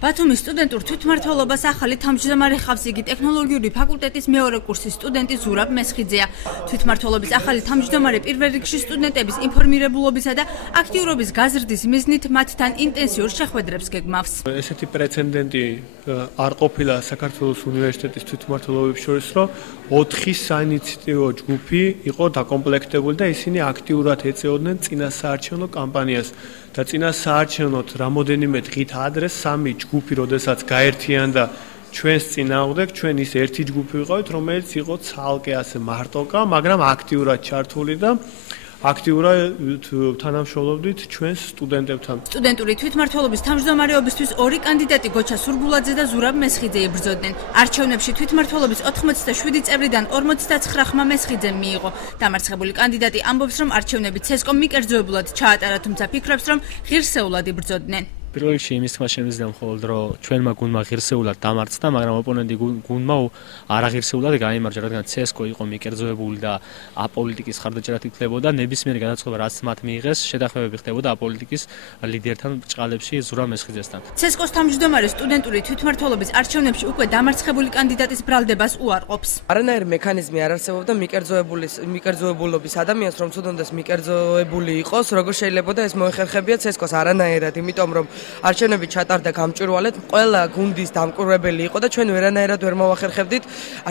ბათუმის სტუდენტურ თვითმმართველობას ახალი თავმჯდომარე ხავს იგი ტექნოლოგიური ფაკულტეტის მეორე კურსის სტუდენტი ზურაბ მესხიძეა. თვითმმართველობის ახალი თავმჯდომარე პირველ რიგში სტუდენტების ინფორმირებულობისა და აქტიურობის გაზრდის მიზნით მათთან ინტენსიურ შეხვედრებს გეგმავს. ესეთი პრეცედენტი არ ყოფილა საქართველოს უნივერსიტეტის თვითმმართველობებს შორის, რომ 4 საინიციატივო ჯგუფი იყო დაკომპლექტებული და ისინი აქტიურად ეწეოდნენ წინასაარჩევნო კამპანიას. და წინასაარჩევნოთ რამოდენიმე დღით ადრე 3 ჯგუფი როდესაც გაერთიანდა ჩვენს წინააღმდეგ, ჩვენ ის ერთი ჯგუფი ვიყავით, რომელიც იყო ცალკე ასე მარტოკა, მაგრამ აქტიურად ჩართული და აქტიურად თანამშრომლობდით ჩვენს სტუდენტებთან. სტუდენტური თვითმმართველობის თავმჯდომარეობისთვის ორი კანდიდატი გოჩა სურგულაძე და ზურაბ მესხიძე იბრძოდნენ. არჩევნებში თვითმმართველობის 87 წევრიდან 49 ხმა მესხიძემ მიიღო. დამარცხებული კანდიდატი ამბობს, რომ არჩევნები ცესკომ მიკერძოებულად ჩაატარა, თუმცა ფიქრობს, რომ ღირსეულად იბრძოდნენ. პირველ რიგში იმის თქმა შემიძლია მხოლოდ რომ ჩვენმა გუნდმა ღირსეულად დამარცხდა, მაგრამ ოპონენტი გუნდმა არაღირსეულად გაიმარჯვა, რადგან CSKO იყო მიკერძოებული და აპოლიტიკის ხარდაჭერად ითვლებოდა, ნებისმიერი განაცხადება რაც მათ მიიღეს, შედახმებები ხდებოდა აპოლიტიკის ლიდერთან ბრჭყალებში ზურაბ მესხიძესთან. CSKO-ს თავმჯდომარე სტუდენტური თვითმმართველობის არჩევნებში უკვე დამარცხებული კანდიდატის ბრალდებას უარყოფს. არანაირი მექანიზმი არ არსებობდა მიკერძოებულობის ადამიანს, რომ თუნდაც მიკერძოებული იყოს, როგორ შეიძლება და ეს მოეხერხებია CSKO-ს არანაირად, იმიტომ რომ არჩევნები ჩატარდა გამჭვირვალედ, ყველა გუნდის დამკვირვებელი იყო და ჩვენ ვერანაირად ვერ მოვახერხებდით,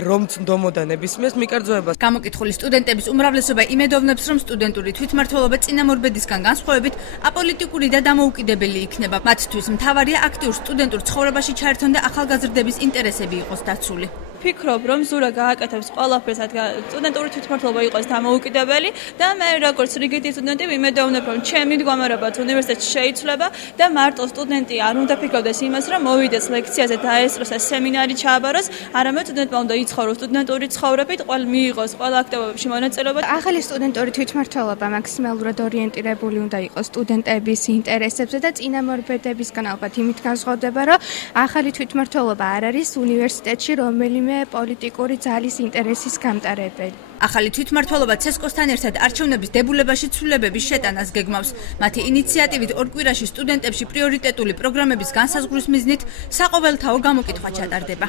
რომ ცდომოდა ნებისმიერს მიკერძოებას. გამოკითხული სტუდენტების უმრავლესობა იმედოვნებს, რომ სტუდენტური თვითმმართველობა წინამორბედისგან განსხვავებით აპოლიტიკური და დამოუკიდებელი იქნება. მათთვის მთავარია აქტიურ სტუდენტურ ცხოვრებაში ჩაერთონ და ახალგაზრდების ინტერესები იყოს დაცული. ფიქრობ, რომ ზურა გააკეთებს ყველაფერს, სტუდენტური თვითმმართველობა იყოს დამოუკიდებელი და მე როგორც რიგითი სტუდენტი ვიმედოვნებ, რომ ჩემი მდგომარეობაც უნივერსიტეტში შეიცვლება და მარტო სტუდენტი არ უნდა ფიქრობდეს იმას, რომ მოვიდეს ლექციაზე და აესწროს ეს სემინარი ჩააბაროს, არამედ სტუდენტმა უნდა იცხოვროს სტუდენტური ცხოვრებით, მიიღოს ყველა აქტივობებში მონაწილეობა. ახალი სტუდენტური თვითმმართველობა მაქსიმალურად ორიენტირებული უნდა იყოს სტუდენტების ინტერესებზე და წინამორბედებისგან ალბათ იმით განსხვავდება, რომ ახალი თვითმმართველობა არ არის უნივერსიტეტში რომელიმე პოლიტიკური ძალის ინტერესის გამტარებელი. ახალი თვითმმართველობა CSKO-სთან ერთად არჩევნების დებულებაში ცვლილებების შეტანას გეგმავს. მათი ინიციატივით ორ კვირაში სტუდენტებში პრიორიტეტული პროგრამების განსაზღვრის მიზნით საყოველთაო გამოკითხვა ჩატარდება.